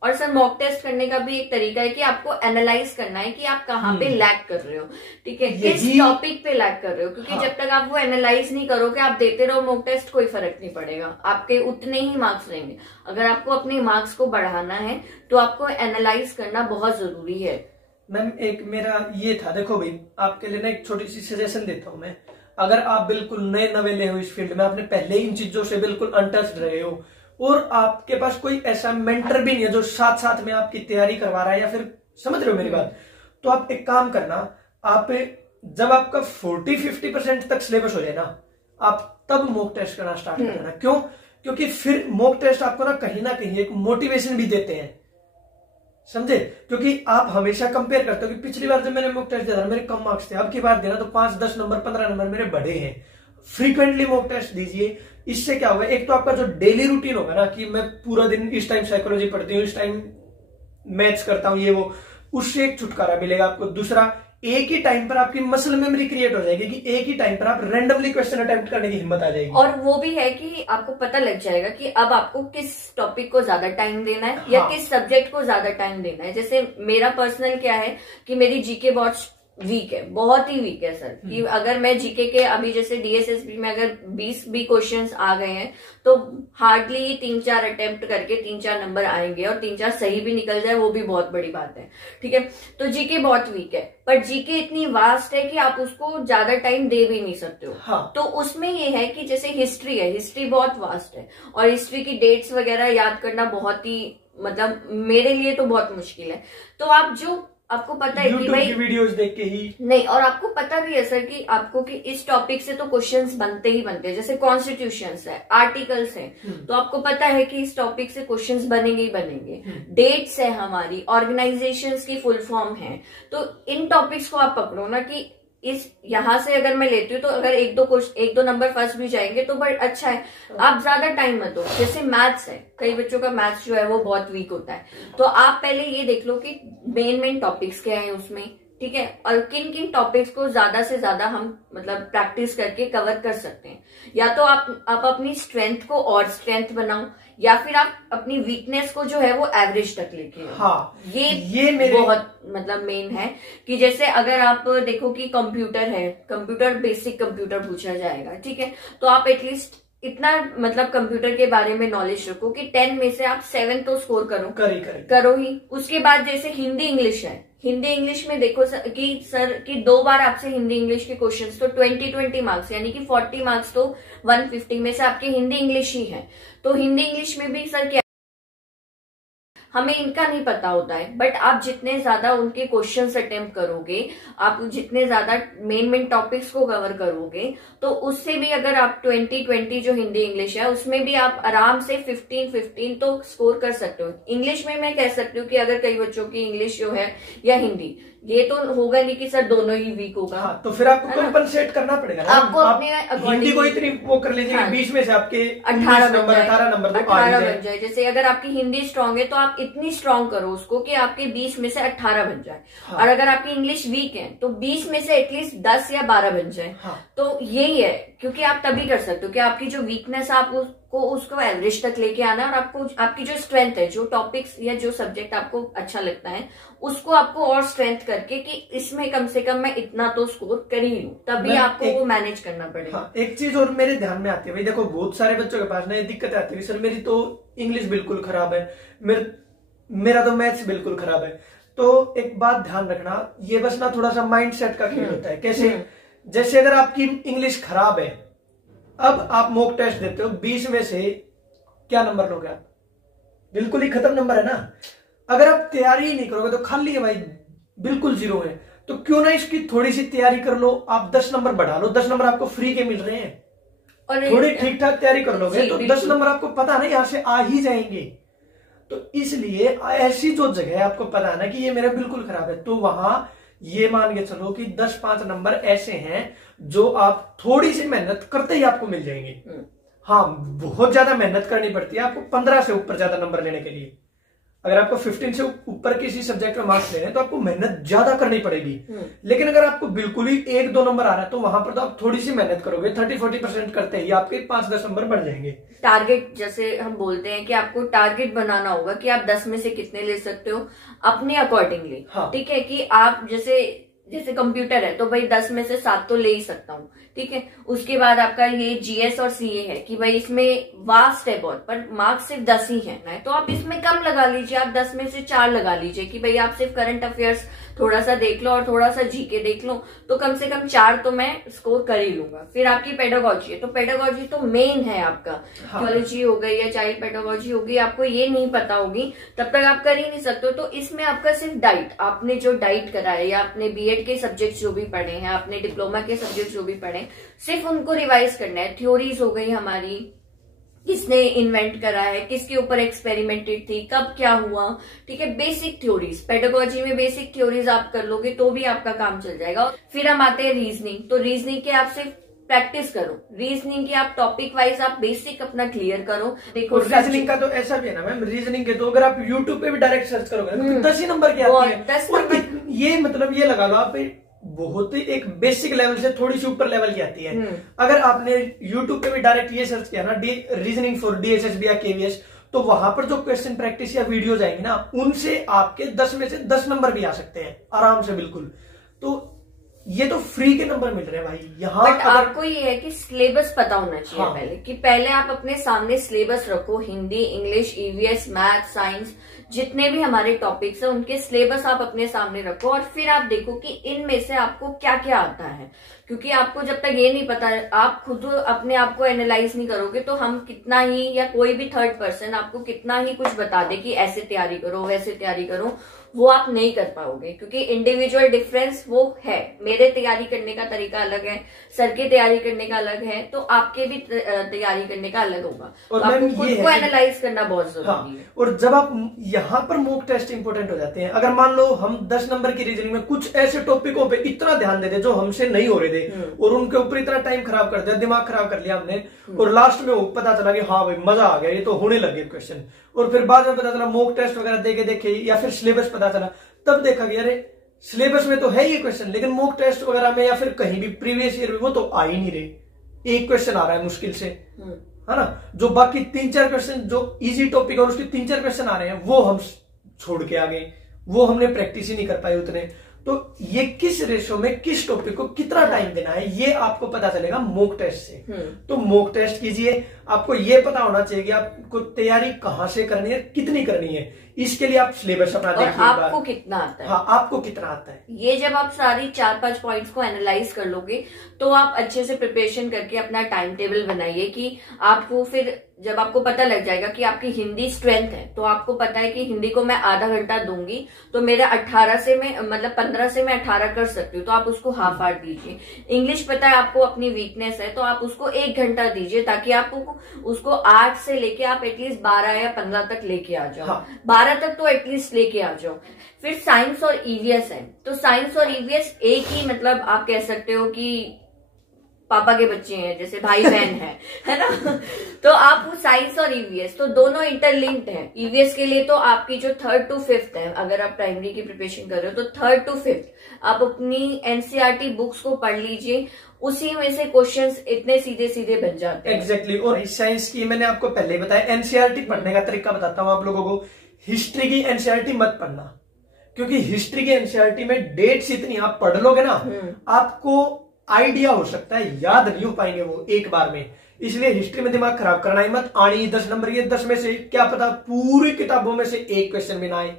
और सर मॉक टेस्ट करने का भी एक तरीका है कि आपको एनालाइज करना है कि आप कहाँ पे लैग कर रहे हो, ठीक है, किस टॉपिक पे लैग कर रहे हो। क्योंकि जब तक आप वो एनालाइज नहीं करोगे, आप देते रहो मॉक टेस्ट, कोई फर्क नहीं पड़ेगा, आपके उतने ही मार्क्स रहेंगे। अगर आपको अपने मार्क्स को बढ़ाना है तो आपको एनालाइज करना बहुत जरूरी है। मैम एक मेरा ये था, देखो भाई आपके लिए ना एक छोटी सी सजेशन देता हूँ मैं। अगर आप बिल्कुल नए नवेले हो इस फील्ड में, आपने पहले इन चीजों से बिल्कुल अनटच्ड रहे हो, और आपके पास कोई ऐसा मेंटर भी नहीं है जो साथ साथ में आपकी तैयारी करवा रहा है, या फिर समझ रहे हो मेरी बात, तो आप एक काम करना, आप जब आपका 40-50% तक सिलेबस हो जाए ना, आप तब मॉक टेस्ट करना स्टार्ट कर देना। क्यों? क्योंकि फिर मॉक टेस्ट आपको ना कहीं एक मोटिवेशन भी देते हैं, समझे? क्योंकि आप हमेशा कंपेयर करते हो कि पिछली बार जब मैंने मॉक टेस्ट दिया था मेरे कम मार्क्स थे, अब की बार देना तो 5-10 नंबर 15 नंबर मेरे बढ़े हैं। फ्रीक्वेंटली मॉक टेस्ट दीजिए। इससे क्या होगा, एक तो आपका जो डेली रूटीन होगा ना, कि मैं पूरा दिन इस टाइम साइकोलॉजी पढ़ती हूँ, इस टाइम मैथ्स करता हूँ, ये वो, उससे एक छुटकारा मिलेगा आपको। दूसरा, एक ही टाइम पर आपकी मसल मेमोरी क्रिएट हो जाएगी, कि एक ही टाइम पर आप रैंडमली क्वेश्चन अटेम्प्ट करने की हिम्मत आ जाएगी। और वो भी है कि आपको पता लग जाएगा कि अब आपको किस टॉपिक को ज्यादा टाइम देना है, या किस सब्जेक्ट को ज्यादा टाइम देना है। जैसे मेरा पर्सनल क्या है कि मेरी जीके बहुत वीक है, बहुत ही वीक है सर, कि अगर मैं जीके के अभी जैसे डीएसएसबी में अगर 20 भी क्वेश्चंस आ गए हैं तो हार्डली 3-4 अटेम्प्ट करके 3-4 नंबर आएंगे, और 3-4 सही भी निकल जाए वो भी बहुत बड़ी बात है, ठीक है। तो जीके बहुत वीक है, पर जीके इतनी वास्ट है कि आप उसको ज्यादा टाइम दे भी नहीं सकते हो। हाँ। तो उसमें ये है कि जैसे हिस्ट्री है, हिस्ट्री बहुत वास्ट है, और हिस्ट्री की डेट्स वगैरह याद करना बहुत ही, मतलब मेरे लिए तो बहुत मुश्किल है। तो आप जो आपको पता है कि भाई की वीडियोस देख के ही नहीं, और आपको पता भी है सर कि आपको कि इस टॉपिक से तो क्वेश्चंस बनते ही बनते हैं। जैसे कॉन्स्टिट्यूशंस है, आर्टिकल्स हैं, तो आपको पता है कि इस टॉपिक से क्वेश्चंस बनेंगे ही बनेंगे। डेट्स है हमारी, ऑर्गेनाइजेशंस की फुल फॉर्म है, तो इन टॉपिक्स को आप पकड़ो ना, कि इस यहां से अगर मैं लेती हूँ तो अगर एक दो नंबर फर्स्ट भी जाएंगे तो बड़ा अच्छा है। आप ज्यादा टाइम मत दो। जैसे मैथ्स है, कई बच्चों का मैथ्स जो है वो बहुत वीक होता है, तो आप पहले ये देख लो कि मेन टॉपिक्स क्या है उसमें, ठीक है, और किन किन टॉपिक्स को ज्यादा से ज्यादा हम मतलब प्रैक्टिस करके कवर कर सकते हैं। या तो आप अपनी स्ट्रेंथ को और स्ट्रेंथ बनाओ, या फिर आप अपनी वीकनेस को जो है वो एवरेज तक लेके आओ। हाँ, ये मेरे बहुत मतलब मेन है कि जैसे अगर आप देखो कि कंप्यूटर है, कंप्यूटर बेसिक कंप्यूटर पूछा जाएगा, ठीक है, तो आप एटलीस्ट इतना मतलब कंप्यूटर के बारे में नॉलेज रखो कि 10 में से आप 7 तो स्कोर करो ही। उसके बाद जैसे हिंदी इंग्लिश है, हिंदी इंग्लिश में देखो कि 2 बार आपसे हिंदी इंग्लिश के क्वेश्चंस तो 20 मार्क्स, यानी कि 40 मार्क्स तो 150 में से आपके हिंदी इंग्लिश ही है। तो हिंदी इंग्लिश में भी सर क्या, हमें इनका नहीं पता होता है, बट आप जितने ज्यादा उनके क्वेश्चंस अटेम्प्ट करोगे, आप जितने ज्यादा मेन टॉपिक्स को कवर करोगे, तो उससे भी अगर आप 20 जो हिंदी इंग्लिश है उसमें भी आप आराम से 15 तो स्कोर कर सकते हो। इंग्लिश में मैं कह सकती हूँ कि अगर कई बच्चों की इंग्लिश जो है या हिंदी, ये तो होगा नहीं कि सर दोनों ही वीक होगा। हाँ, तो फिर आपको कंपनसेट करना पड़ेगा ना? आपको अपने हिंदी को इतनी वो कर लीजिए, 20 में से आपके 18 नंबर 18 नंबर बन जाए। जैसे अगर आपकी हिंदी स्ट्रांग है तो आप इतनी स्ट्रांग करो उसको कि आपके 20 में से 18 बन जाए। हाँ। और अगर आपकी इंग्लिश वीक है तो 20 में से एटलीस्ट 10 या 12 बन जाए। हाँ। तो यही है, क्योंकि आप तभी कर सकते हो कि आपकी जो वीकनेस आप उसको एवरेज तक लेके आना है, और आपको आपकी जो स्ट्रेंथ है, जो टॉपिक्स या जो सब्जेक्ट आपको अच्छा लगता है, उसको आपको और स्ट्रेंथ करके कि इसमें कम से कम मैं इतना तो स्कोर कर ही लूं, तभी आपको वो मैनेज करना पड़ेगा। हाँ, एक चीज और मेरे ध्यान में आती है भाई, देखो बहुत सारे बच्चों के पास ना ये दिक्कत आती है, सर मेरी तो इंग्लिश बिल्कुल खराब है, मेरा तो मैथ्स बिल्कुल खराब है। तो एक बात ध्यान रखना, ये बस ना थोड़ा सा माइंड सेट का खेल होता है। कैसे? जैसे अगर आपकी इंग्लिश खराब है, अब आप मॉक टेस्ट देते हो, 20 में से क्या नंबर लोगे आप? बिल्कुल ही खत्म नंबर है ना। अगर आप तैयारी ही नहीं करोगे तो खाली है भाई, बिल्कुल 0 है। तो क्यों ना इसकी थोड़ी सी तैयारी कर लो, आप 10 नंबर बढ़ा लो, 10 नंबर आपको फ्री के मिल रहे हैं। और थोड़ी ठीक ठाक तैयारी कर लोगे तो 10 नंबर आपको पता ना यहां से आ ही जाएंगे। तो इसलिए ऐसी जो जगह है आपको पता है ना कि ये मेरा बिल्कुल खराब है, तो वहां ये मान के चलो कि 10-5 नंबर ऐसे हैं जो आप थोड़ी सी मेहनत करते ही आपको मिल जाएंगे। हाँ, बहुत ज्यादा मेहनत करनी पड़ती है आपको 15 से ऊपर ज्यादा नंबर लेने के लिए। अगर आपको 15 से ऊपर किसी सब्जेक्ट में मार्क्स लेने हैं तो आपको मेहनत ज्यादा करनी पड़ेगी। लेकिन अगर आपको बिल्कुल ही 1-2 नंबर आ रहा है तो वहां पर तो आप थोड़ी सी मेहनत करोगे, 30-40% करते ही आपके 5-10 नंबर बढ़ जाएंगे। टारगेट, जैसे हम बोलते हैं कि आपको टारगेट बनाना होगा कि आप 10 में से कितने ले सकते हो अपने अकॉर्डिंगली। हाँ। ठीक है, कि आप जैसे कंप्यूटर है तो भाई 10 में से 7 तो ले ही सकता हूँ। ठीक है, उसके बाद आपका ये जीएस और सीए है कि भाई इसमें वास्ट है बहुत, पर मार्क्स सिर्फ 10 ही है, तो आप इसमें कम लगा लीजिए, आप 10 में से 4 लगा लीजिए कि भाई आप सिर्फ करंट अफेयर्स थोड़ा सा देख लो और थोड़ा सा जीके देख लो, तो कम से कम 4 तो मैं स्कोर कर ही लूंगा। फिर आपकी पेडागोजी है, तो पेडागोजी तो मेन है आपका। थियोलॉजी हो गई या चाइल्ड पेडागोजी हो गई, आपको ये नहीं पता होगी तब तक आप कर ही नहीं सकते। तो इसमें आपका सिर्फ डाइट, आपने जो डाइट करा है या आपने बीएड के सब्जेक्ट जो भी पढ़े हैं, आपने डिप्लोमा के सब्जेक्ट जो भी पढ़े, सिर्फ उनको रिवाइज करना है। थ्योरीज हो गई हमारी, किसने इन्वेंट करा है, किसके ऊपर एक्सपेरिमेंटेड थी, कब क्या हुआ। ठीक है, बेसिक थ्योरीज, पेडागोजी में बेसिक थ्योरीज आप कर लोगे तो भी आपका काम चल जाएगा। फिर हम आते हैं रीजनिंग, तो रीजनिंग के आप सिर्फ प्रैक्टिस करो, रीजनिंग की आप टॉपिक वाइज आप बेसिक अपना क्लियर करो। देखो रीजनिंग का तो ऐसा भी है ना मैम, रीजनिंग के तो अगर आप यूट्यूब पे भी डायरेक्ट सर्च करोगे तो 10 ही नंबर के आती है। 10 नंबर, ये मतलब ये लगा लो आप बहुत ही एक बेसिक लेवल से थोड़ी सी ऊपर लेवल की आती है। अगर आपने YouTube पे भी डायरेक्ट ये सर्च किया ना, रीजनिंग फॉर डीएसएसबी या केवीएस, तो वहां पर जो क्वेश्चन प्रैक्टिस या वीडियोज आएंगे ना, उनसे आपके 10 में से 10 नंबर भी आ सकते हैं आराम से, बिल्कुल। तो ये तो फ्री के नंबर मिल रहे हैं भाई यहाँ। बट आपको ये है कि सिलेबस पता होना चाहिए। हाँ। पहले आप अपने सामने सिलेबस रखो, Hindi, English, EVS, math, science, जितने भी हमारे टॉपिक्स हैं उनके सिलेबस आप अपने सामने रखो, और फिर आप देखो कि इनमें से आपको क्या क्या आता है। क्योंकि आपको जब तक ये नहीं पता, आप खुद अपने आप को एनालाइज नहीं करोगे, तो हम कितना ही या कोई भी थर्ड पर्सन आपको कितना ही कुछ बता दे कि ऐसे तैयारी करो, वैसे तैयारी करो, वो आप नहीं कर पाओगे। क्योंकि इंडिविजुअल डिफरेंस वो है। मेरे तैयारी करने का तरीका अलग है, सर की तैयारी करने का अलग है, तो आपके भी तैयारी करने का अलग होगा। और तो आपको खुद को एनालाइज करना बहुत जरूरी है। और जब आप यहाँ पर मॉक टेस्ट इंपोर्टेंट हो जाते हैं, अगर मान लो हम 10 नंबर की रीजनिंग में कुछ ऐसे टॉपिकों पे इतना ध्यान देते जो हमसे नहीं हो रहे थे और उनके ऊपर इतना टाइम खराब कर दिया, दिमाग खराब कर लिया हमने, और लास्ट में वो पता चला कि हाँ भाई मजा आ गया, ये तो होने लगे क्वेश्चन, और फिर बाद में पता चला मॉक टेस्ट वगैरह देखे या फिर सिलेबस पता चला, तब देखा कि अरे सिलेबस में तो है ये क्वेश्चन, लेकिन मॉक टेस्ट वगैरह में या फिर कहीं भी प्रीवियस ईयर में वो तो आ ही नहीं रहे। एक क्वेश्चन आ रहा है मुश्किल से, है ना, जो बाकी 3-4 क्वेश्चन जो इजी टॉपिक है उसके 3-4 क्वेश्चन आ रहे हैं, वो हम छोड़ के आ गए, वो हमने प्रैक्टिस ही नहीं कर पाए उतने। तो ये किस रेशो में किस टॉपिक को कितना टाइम देना है ये आपको पता चलेगा मॉक टेस्ट से। तो मॉक टेस्ट कीजिए, आपको ये पता होना चाहिए कि आपको तैयारी कहां से करनी है, कितनी करनी है, इसके लिए आप सिलेबस अपना देखिए, आपको कितना आता है। हाँ, आपको कितना आता है। ये जब आप सारी 4-5 पॉइंट्स को एनालाइज कर लोगे तो आप अच्छे से प्रिपरेशन करके अपना टाइम टेबल बनाइए कि आपको फिर जब आपको पता लग जाएगा कि आपकी हिंदी स्ट्रेंथ है, तो आपको पता है कि हिंदी को मैं आधा घंटा दूंगी तो मेरा 18 से मैं मतलब 15 से मैं 18 कर सकती हूँ, तो आप उसको हाफ आवर दीजिए। इंग्लिश पता है आपको अपनी वीकनेस है, तो आप उसको 1 घंटा दीजिए, ताकि आपको उसको 8 से लेके आप एटलीस्ट 12 या 15 तक लेके आ जाओ। हाँ। 12 तक तो एटलीस्ट लेके आ जाओ। फिर साइंस और ईवीएस है, तो साइंस और ईवीएस एक ही मतलब आप कह सकते हो कि पापा के बच्चे हैं, जैसे भाई बहन है ना। तो आप वो साइंस और ईवीएस तो दोनों इंटरलिंक्ड है। ईवीएस के लिए तो आपकी जो 3rd to 5th है, अगर आप प्राइमरी की प्रिपरेशन कर रहे हो तो 3rd to 5th आप अपनी एनसीईआरटी बुक्स को पढ़ लीजिए, उसी में से क्वेश्चंस इतने सीधे सीधे बन जाते हैं। एग्जैक्टली। और साइंस की मैंने आपको पहले ही बताया, एनसीईआरटी पढ़ने का तरीका बताता हूँ आप लोगों को। हिस्ट्री की एनसीईआरटी मत पढ़ना, क्योंकि हिस्ट्री की एनसीईआरटी में डेट्स इतनी आप पढ़ लोगे ना, आपको आइडिया हो सकता है याद नहीं हो पाएंगे वो एक बार में। इसलिए हिस्ट्री में दिमाग खराब करना ही मत। आनी 10 नंबर, ये 10 में से क्या पता पूरी किताबों में से एक क्वेश्चन भी ना आए,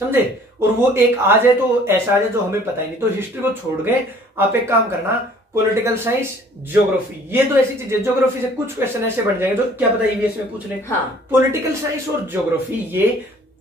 समझे, और वो एक आ जाए तो ऐसा आ जाए जो हमें पता ही नहीं। तो हिस्ट्री को छोड़ गए, आप एक काम करना, पॉलिटिकल साइंस, ज्योग्राफी, ये तो ऐसी चीजें, ज्योग्राफी से कुछ क्वेश्चन ऐसे बन जाएंगे जो क्या पता ईवीएस में पूछ ले। हाँ। पॉलिटिकल साइंस और ज्योग्राफी ये।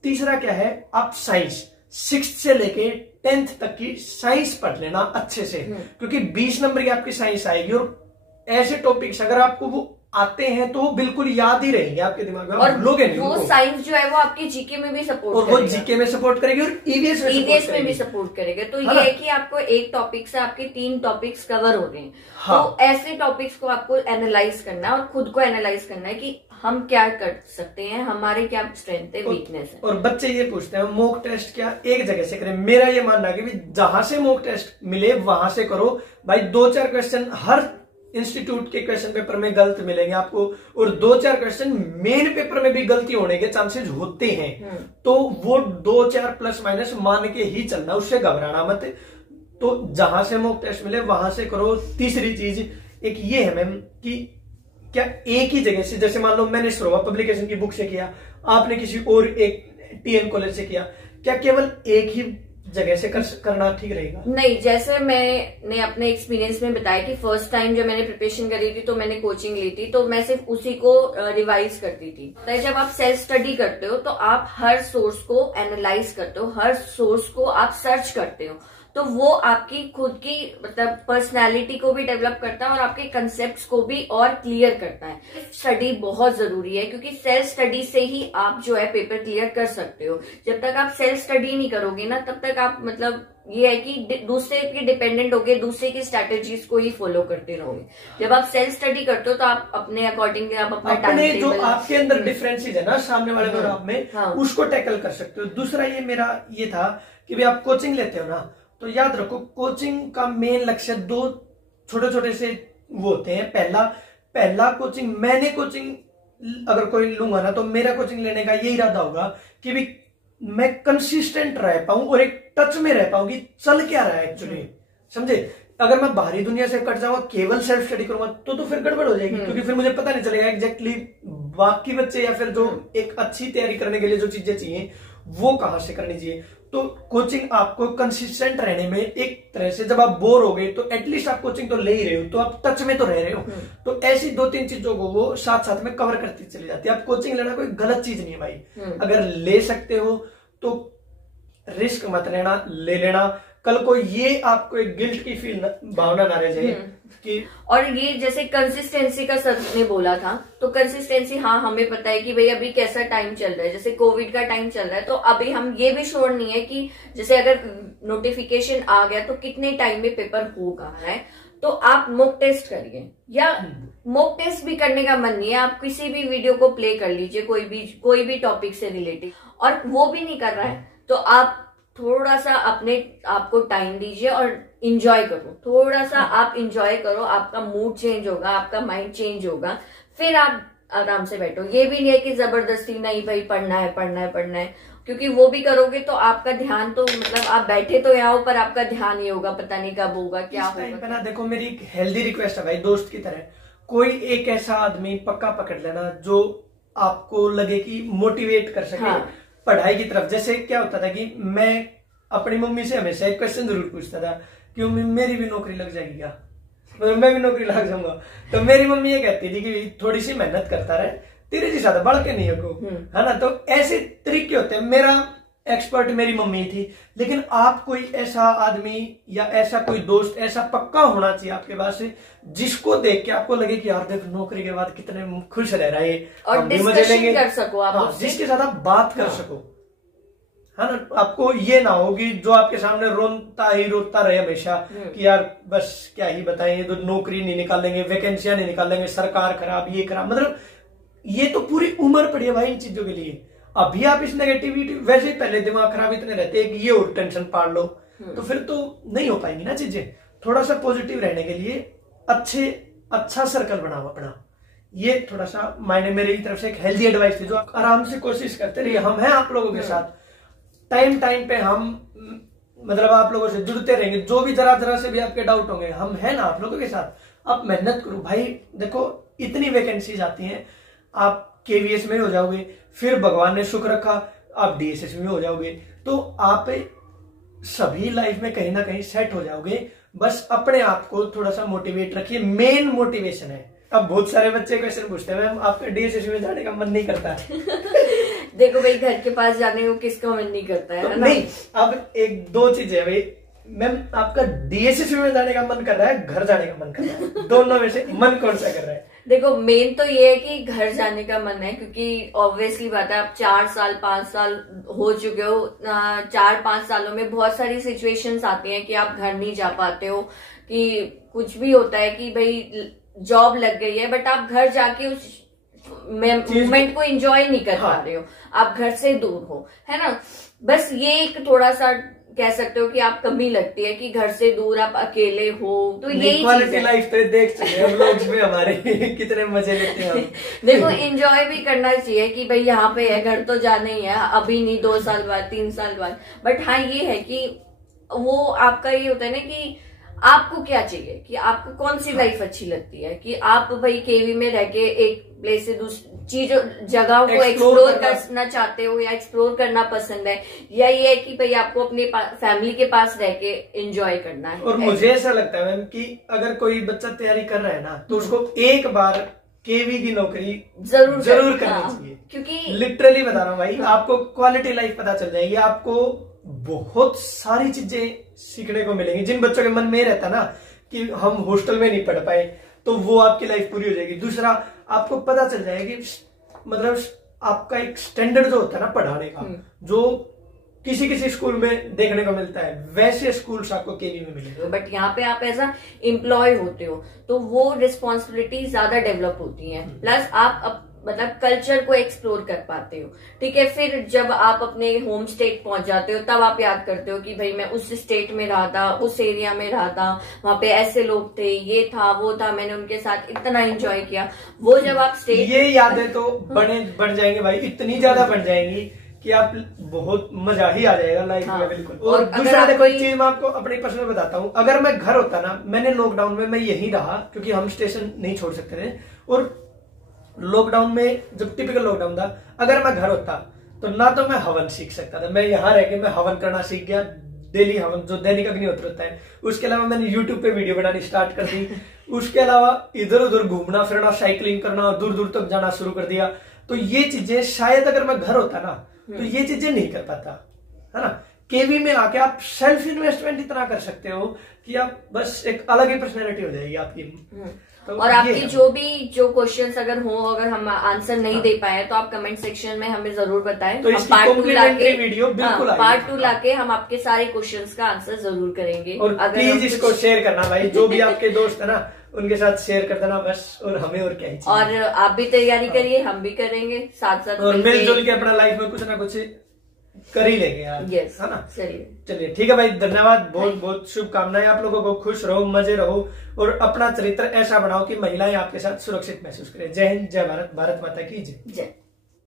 तीसरा क्या है, आप साइंस 6th से लेके 10th तक की साइंस पढ़ लेना अच्छे से, क्योंकि 20 नंबर की आपकी साइंस आएगी। और ऐसे टॉपिक्स अगर आपको वो आते हैं तो बिल्कुल याद ही रहेंगे आपके दिमाग में, और लोगे नहीं। वो साइंस जो है वो आपकी जीके में भी सपोर्ट और वो जीके में सपोर्ट करेगी और ईवीएस में भी सपोर्ट करेगा। तो ये है कि आपको एक टॉपिक से आपके 3 टॉपिक्स कवर हो रहे हैं। हाँ। तो ऐसे टॉपिक्स को आपको एनालाइज करना है और खुद को एनालाइज करना है कि हम क्या कर सकते हैं, हमारे क्या स्ट्रेंथ है, वीकनेस है। और बच्चे ये पूछते हैं मॉक टेस्ट क्या एक जगह से करें। मेरा ये मानना है कि जहां से मॉक टेस्ट मिले वहां से करो भाई। 2-4 क्वेश्चन हर इंस्टीट्यूट के क्वेश्चन पेपर में गलत मिलेंगे आपको, और 2-4 क्वेश्चन मेन पेपर में भी गलती होने के चांसेस होते हैं। तो वो 2-4 प्लस माइनस मान के ही चलना, उससे घबराना मत। तो जहां से मॉक टेस्ट मिले वहां से करो। तीसरी चीज एक ये है मैम कि क्या एक ही जगह से, जैसे मान लो मैंने श्रोवा पब्लिकेशन की बुक से किया, आपने किसी और एक टीएन कॉलेज से किया, क्या केवल एक ही जगह से करना ठीक रहेगा? नहीं, जैसे मैंने अपने एक्सपीरियंस में बताया कि फर्स्ट टाइम जब मैंने प्रिपरेशन करी थी तो मैंने कोचिंग ली थी, तो मैं सिर्फ उसी को रिवाइज करती थी। तो जब आप सेल्फ स्टडी करते हो तो आप हर सोर्स को एनालाइज करते हो, हर सोर्स को आप सर्च करते हो, तो वो आपकी खुद की मतलब पर्सनालिटी को भी डेवलप करता है और आपके कंसेप्ट्स को भी और क्लियर करता है। स्टडी बहुत जरूरी है, क्योंकि सेल्फ स्टडी से ही आप जो है पेपर क्लियर कर सकते हो। जब तक आप सेल्फ स्टडी नहीं करोगे ना, तब तक आप मतलब ये है कि दूसरे के डिपेंडेंट होगे, दूसरे की स्ट्रैटेजीज को ही फॉलो करते रहोगे। जब आप सेल्फ स्टडी करते हो तो आप अपने अकॉर्डिंग आप अपना टाइम जो आपके अंदर डिफरेंसेस है ना सामने वाले को आप में, उसको टैकल कर सकते हो। दूसरा ये मेरा ये था कि भाई आप कोचिंग लेते हो ना, तो याद रखो कोचिंग का मेन लक्ष्य 2 छोटे छोटे से वो होते हैं। पहला कोचिंग, मैंने कोचिंग अगर कोई लूंगा ना तो मेरा कोचिंग लेने का ये इरादा होगा कि भी मैं कंसिस्टेंट रह पाऊं और एक टच में रह पाऊं कि चल क्या रहा है एक्चुअली, समझे। अगर मैं बाहरी दुनिया से कट जाऊंगा, केवल सेल्फ स्टडी करूंगा तो फिर गड़बड़ हो जाएगी, क्योंकि फिर मुझे पता नहीं चलेगा एग्जैक्टली बाकी बच्चे या फिर जो एक अच्छी तैयारी करने के लिए जो चीजें चाहिए वो कहां से करनी चाहिए। तो कोचिंग आपको कंसिस्टेंट रहने में, एक तरह से जब आप बोर हो गए तो एटलीस्ट आप कोचिंग तो ले ही रहे हो, तो आप टच में तो रह रहे हो। तो ऐसी 2-3 चीजों को वो साथ साथ में कवर करती चली जाती है। आप कोचिंग लेना कोई गलत चीज नहीं है भाई, अगर ले सकते हो तो रिस्क मत लेना, ले लेना। कल को ये आपको एक गिल्ट की भावना ना रह जाए कि। और ये जैसे कंसिस्टेंसी का सर ने बोला था, तो कंसिस्टेंसी, हाँ हमें पता है कि भाई अभी कैसा टाइम चल रहा है, जैसे कोविड का टाइम चल रहा है, तो अभी हम ये भी श्योर नहीं है कि जैसे अगर नोटिफिकेशन आ गया तो कितने टाइम में पेपर होगा है। तो आप मॉक टेस्ट करिए, या मॉक टेस्ट भी करने का मन नहीं है, आप किसी भी वीडियो को प्ले कर लीजिए कोई भी टॉपिक से रिलेटेड, और वो भी नहीं कर रहा है तो आप थोड़ा सा अपने आपको टाइम दीजिए और इंजॉय करो। थोड़ा सा आप इंजॉय करो, आपका मूड चेंज होगा, आपका माइंड चेंज होगा, फिर आप आराम से बैठो। ये भी नहीं है कि जबरदस्ती नहीं भाई पढ़ना है, क्योंकि वो भी करोगे तो आपका ध्यान तो मतलब आप बैठे तो यहाँ हो पर आपका ध्यान ही होगा, पता नहीं कब होगा क्या होगा ना। देखो मेरी एक हेल्दी रिक्वेस्ट है भाई, दोस्त की तरह कोई एक ऐसा आदमी पक्का पकड़ लेना जो आपको लगे कि मोटिवेट कर सके। हाँ। पढ़ाई की तरफ। जैसे क्या होता था कि मैं अपनी मम्मी से हमेशा एक क्वेश्चन जरूर पूछता था कि मम्मी मेरी भी नौकरी लग जाएगी क्या, मैं भी नौकरी लग जाऊंगा। तो मेरी मम्मी ये कहती थी कि थोड़ी सी मेहनत करता रहे, तेरे जी ज्यादा बढ़ के नहीं है ना। तो ऐसे तरीके होते हैं। मेरा एक्सपर्ट मेरी मम्मी थी, लेकिन आप कोई ऐसा आदमी या ऐसा कोई दोस्त ऐसा पक्का होना चाहिए आपके पास जिसको देख के आपको लगे कि यार देख नौकरी के बाद कितने खुश रह रहा है और डिस्कशन कर सको आप, जिसके साथ आप बात कर सको। है ना, आपको ये ना हो कि जो आपके सामने रोता रहे हमेशा कि यार बस क्या ही बताएं, ये तो नौकरी नहीं निकालेंगे, वैकेंसियां नहीं निकालेंगे, सरकार खराब, ये खराब, मतलब ये तो पूरी उम्र पड़ी है भाई इन चीजों के लिए। अभी आप इस नेगेटिविटी, वैसे ही पहले दिमाग खराब इतने रहते हैं कि ये और टेंशन पाड़ लो, तो फिर तो नहीं हो पाएंगी ना चीजें। थोड़ा सा पॉजिटिव रहने के लिए अच्छा सर्कल बनाओ अपना, ये थोड़ा सा मायने मेरी तरफ से एक हेल्दी एडवाइस थी जो आराम से कोशिश करते रहिए। हम हैं आप लोगों के साथ, टाइम पे हम मतलब आप लोगों से जुड़ते रहेंगे, जो भी जरा से भी आपके डाउट होंगे, हम हैं ना आप लोगों के साथ। आप मेहनत करो भाई, देखो इतनी वैकेंसीज आती हैं, आप केवीएस में हो जाओगे, फिर भगवान ने शुक्र रखा आप डीएसएस में हो जाओगे, तो आप सभी लाइफ में कहीं ना कहीं सेट हो जाओगे। बस अपने आप को थोड़ा सा मोटिवेट रखिए, मेन मोटिवेशन है। अब बहुत सारे बच्चे क्वेश्चन पूछते हैं मैम आपका डीएसएस में जाने का मन नहीं करता है। देखो भाई, घर के पास जाने को किसका मन नहीं करता है, तो नहीं, अब एक दो चीजें भाई, मैम आपका डीएसएस में जाने का मन कर रहा है, घर जाने का मन कर रहा है, दोनों में से मन कौन सा कर रहा है? देखो मेन तो ये है कि घर जाने का मन है, क्योंकि ऑब्वियसली बात है, आप 4 साल 5 साल हो चुके हो, 4-5 सालों में बहुत सारी सिचुएशंस आती हैं कि आप घर नहीं जा पाते हो, कि कुछ भी होता है कि भाई जॉब लग गई है बट आप घर जाके उस मोमेंट को एंजॉय नहीं कर पा रहे हो, आप घर से दूर हो, है ना। बस ये एक थोड़ा सा कह सकते हो कि आप कमी लगती है कि घर से दूर आप अकेले हो, तो यही क्वालिटी लाइफ पे देख चुके हैं हम लोग में हमारे कितने मजे लेते हैं हम। देखो एंजॉय भी करना चाहिए कि भाई यहाँ पे है, घर तो जाना ही है, अभी नहीं 2 साल बाद 3 साल बाद। बट हाँ ये है कि वो आपका ये होता है ना कि आपको क्या चाहिए, कि आपको कौन सी लाइफ अच्छी लगती है, कि आप भाई केवी में रह के एक प्लेस से दूसरी चीजों जगहों को एक्सप्लोर करना चाहते हो या एक्सप्लोर करना पसंद है, या ये है कि भाई आपको अपने फैमिली के पास रह के एंजॉय करना है। और मुझे ऐसा लगता है मैम कि अगर कोई बच्चा तैयारी कर रहा है ना, तो उसको एक बार केवी की नौकरी जरूर करनी चाहिए, क्योंकि लिटरली बता रहा हूँ भाई, आपको क्वालिटी लाइफ पता चल जाएगी, आपको बहुत सारी चीजें सीखने को मिलेंगी। जिन बच्चों के मन में रहता ना कि हम हॉस्टल में नहीं पढ़ पाए, तो वो आपकी लाइफ पूरी हो जाएगी। दूसरा, आपको पता चल जाएगा कि मतलब आपका एक स्टैंडर्ड जो होता है ना पढ़ाने का, जो किसी स्कूल में देखने को मिलता है, वैसे स्कूल्स आपको केवी में मिलेंगे। बट यहाँ पे आप एज अ एम्प्लॉय होते हो तो वो रिस्पॉन्सिबिलिटी ज्यादा डेवलप होती है, प्लस आप मतलब कल्चर को एक्सप्लोर कर पाते हो, ठीक है। फिर जब आप अपने होम स्टेट पहुंच जाते हो तब आप याद करते हो कि भाई मैं उस स्टेट में रहा था, उस एरिया में रहा था, वहां पे ऐसे लोग थे, ये था वो था, मैंने उनके साथ इतना एंजॉय किया। वो जब आप स्टेट, ये यादें तो बढ़ जाएंगी भाई, इतनी ज्यादा बढ़ जाएंगी कि आप बहुत मजा ही आ जाएगा लाइफ में। बिल्कुल। और दूसरा देखो एक चीज मैं आपको अपनी पर्सनल बताता हूँ, अगर मैं घर होता ना, मैंने लॉकडाउन में मैं यही रहा क्योंकि हम स्टेशन नहीं छोड़ सकते थे, और लॉकडाउन में जब टिपिकल लॉकडाउन था, अगर मैं घर होता तो ना तो मैं हवन सीख सकता था, मैं यहाँ रह के मैं हवन करना सीख गया, डेली हवन जो दैनिक अग्निहोत्र होता है। उसके अलावा मैंने यूट्यूब पे वीडियो बनानी स्टार्ट कर दी, उसके अलावा इधर उधर घूमना फिरना, साइकिलिंग करना, दूर दूर तक जाना शुरू कर दिया। तो ये चीजें शायद अगर मैं घर होता ना तो ये चीजें नहीं कर पाता, है ना। केवी में आके आप सेल्फ इन्वेस्टमेंट इतना कर सकते हो कि आप बस एक अलग ही पर्सनैलिटी हो जाएगी आपकी। तो और आपकी जो क्वेश्चंस अगर हो, अगर हम आंसर नहीं दे पाए तो आप कमेंट सेक्शन में हमें जरूर बताएं, तो हम पार्ट 2 लाके वीडियो बिल्कुल पार्ट 2 लाके हम आपके सारे क्वेश्चंस का आंसर जरूर करेंगे। और प्लीज इसको शेयर करना भाई, जो भी आपके दोस्त है ना उनके साथ शेयर कर देना बस, और हमें और क्या ही चाहिए। और आप भी तैयारी करिए, हम भी करेंगे साथ साथ, और मिलजुल के अपना लाइफ में कुछ ना कुछ कर ही लेंगे यार, yes, है ना। चलिए ठीक है भाई, धन्यवाद, बहुत बहुत शुभकामनाएं आप लोगों को। खुश रहो, मजे रहो, और अपना चरित्र ऐसा बनाओ कि महिलाएं आपके साथ सुरक्षित महसूस करें। जय हिंद, जय भारत, भारत माता की जय।